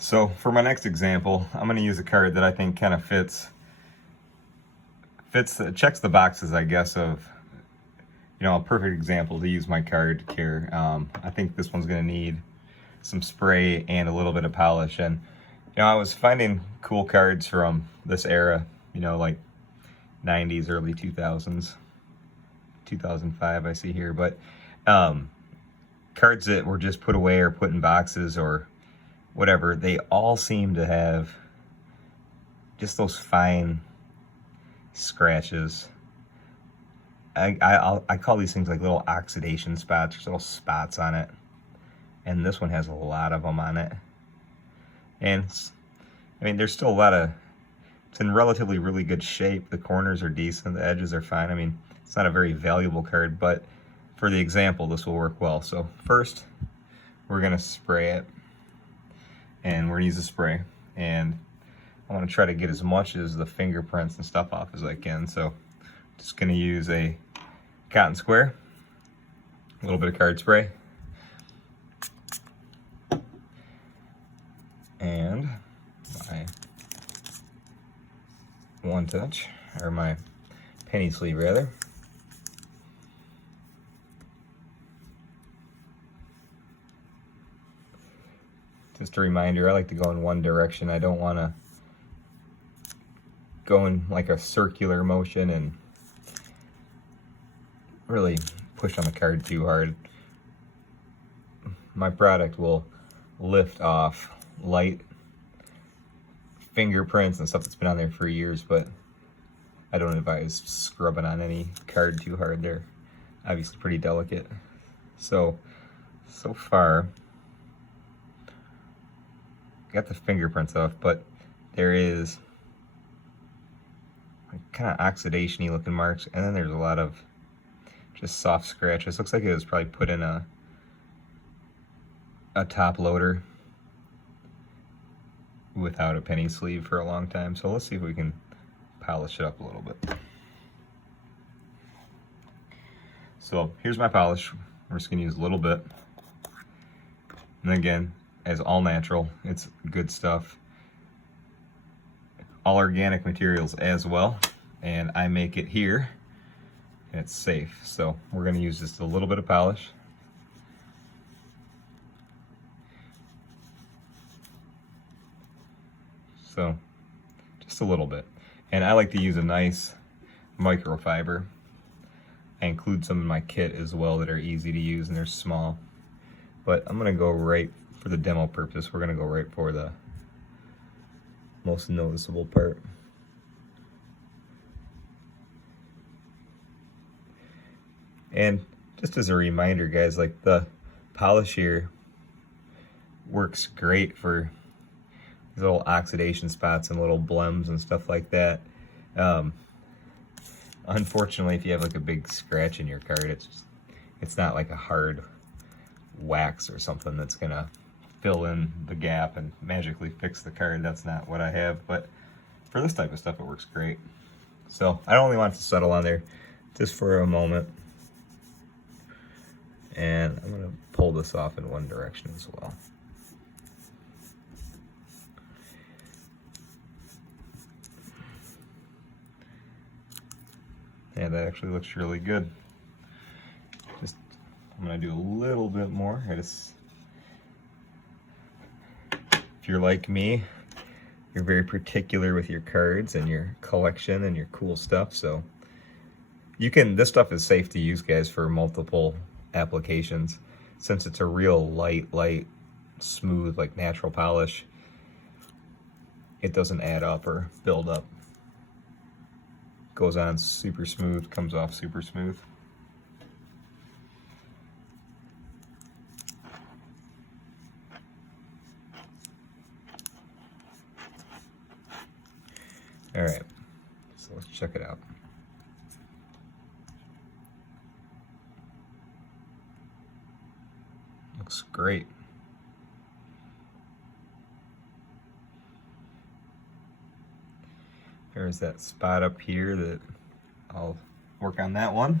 So for my next example, I'm going to use a card that I think kind of checks the boxes, I guess, of, a perfect example to use my card here. I think this one's going to need some spray and a little bit of polish. And, I was finding cool cards from this era, like 90s, early 2000s, 2005 I see here. But cards that were just put away or put in boxes or whatever, they all seem to have just those fine scratches. I call these things like little oxidation spots. There's little spots on it, and this one has a lot of them on it. And there's still a lot of, it's in relatively really good shape. The corners are decent, the edges are fine. It's not a very valuable card, but for the example, this will work well. So first, we're gonna spray it, and we're gonna use a spray, and I want to try to get as much as the fingerprints and stuff off as I can. So just gonna use a cotton square, a little bit of card spray, and my one touch, or my penny sleeve rather. Just a reminder, I like to go in one direction. I don't want to go in like a circular motion and really push on the card too hard. My product will lift off light fingerprints and stuff that's been on there for years, but I don't advise scrubbing on any card too hard. They're obviously pretty delicate. So far, got the fingerprints off, but there is kind of oxidation-y looking marks, and then there's a lot of just soft scratches. Looks like it was probably put in a top loader without a penny sleeve for a long time. So let's see if we can polish it up a little bit. So here's my polish. We're just gonna use a little bit. And again, as all natural, it's good stuff. All organic materials as well. And I make it here, and it's safe. So we're gonna use just a little bit of polish. So just a little bit. And I like to use a nice microfiber. I include some in my kit as well that are easy to use, and they're small. But I'm gonna go right, for the demo purpose, we're gonna go right for the most noticeable part. And just as a reminder, guys, like the polish here works great for these little oxidation spots and little blems and stuff like that. Unfortunately, if you have like a big scratch in your card, it's not like a hard wax or something that's gonna fill in the gap and magically fix the card. That's not what I have, but for this type of stuff, it works great. So I only want it to settle on there just for a moment. And I'm gonna pull this off in one direction as well. Yeah, that actually looks really good. I'm gonna do a little bit more. If you're like me, you're very particular with your cards and your collection and your cool stuff. So this stuff is safe to use, guys, for multiple applications. Since it's a real light, smooth, like natural polish, it doesn't add up or build up. Goes on super smooth, comes off super smooth. All right, so let's check it out. Looks great. There's that spot up here that I'll work on that one.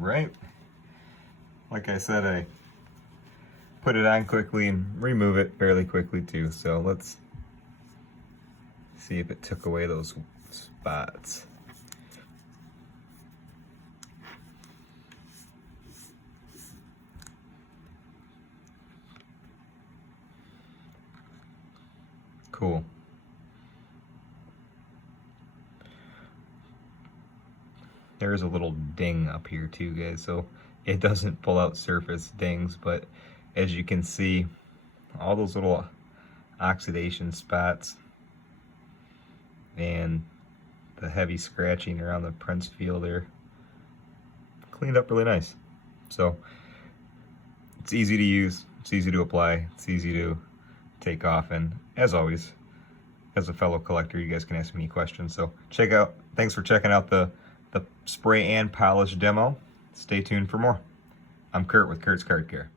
Right. Like I said, I put it on quickly and remove it fairly quickly too. So let's see if it took away those spots. Cool. There's a little ding up here too, guys, so it doesn't pull out surface dings, but as you can see, all those little oxidation spots and the heavy scratching around the Prince feel there cleaned up really nice. So it's easy to use, it's easy to apply, it's easy to take off, and as always, as a fellow collector, you guys can ask me questions. So thanks for checking out the spray and polish demo. Stay tuned for more. I'm Kurt with Kurt's Card Care.